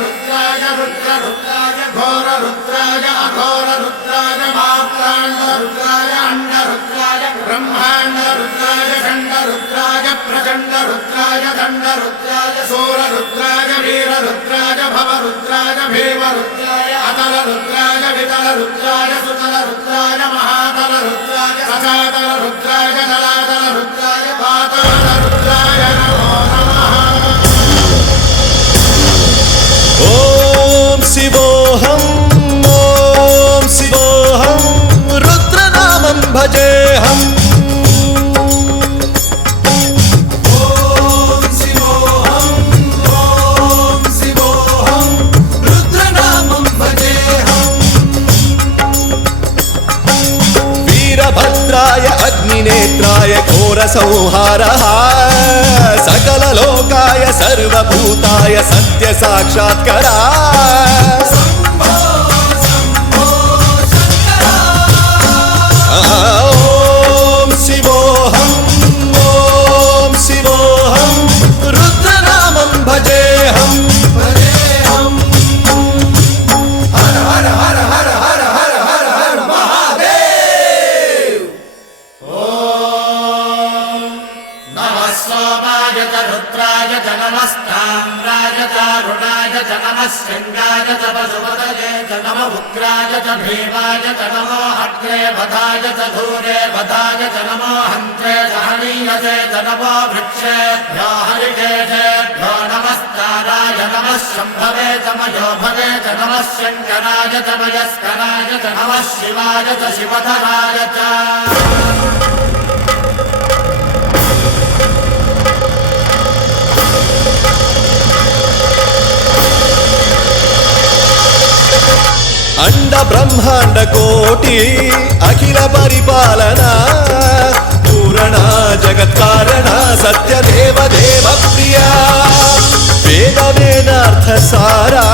रुद्राय रुद्ररुद्राय घोररुद्राय अघोररुद्राय मात्राण्डरुद्राय अण्डरुद्राय ब्रह्माण्डरुद्राय खण्डरुद्राय प्रचण्डरुद्राय दण्डरुद्राय सूररुद्राय वीररुद्राय भवरुद्राय भीमरुद्राय अतलरुद्राय वितलरुद्राय सुतलरुद्राय महातलरुद्राय सचातलरुद्राय जलातलरुद्राय पातालरुद्राय नमो नमः। ओम शिवोऽहं रुद्रनामं भजेऽहम्। वीरभद्राय अग्निनेत्राय घोरसंहारः सकललोकाय सर्वभूताय सत्यसाक्षात्करा। ओम शिवोऽहं रुद्रनामं भजेऽहम्। हर हर हर हर हर हर हर हर महादेव। ओम नमः सोमाय च रुद्राय च नमस्ताम्राय च अरुणाय च नमः शृङ्गाय च पशुपतये च नमः उग्राय च भीमाय च नमो अग्रे वधाय च धूरे वधाय च नमो हन्त्रे च हनीयसे च नमो वृक्षेभ्यो हरिकेशेभ्यो नमस्काराय नमः शम्भवे च मयोभवे च नमः शङ्कराय च मयस्कराय च नमः शिवाय च शिवधराय च। अंड ब्रह्मांड कोटि अखिल परिपालना पूरणा जगत्कारणा सत्य देव देव प्रिया वेद वेदार्थ सारा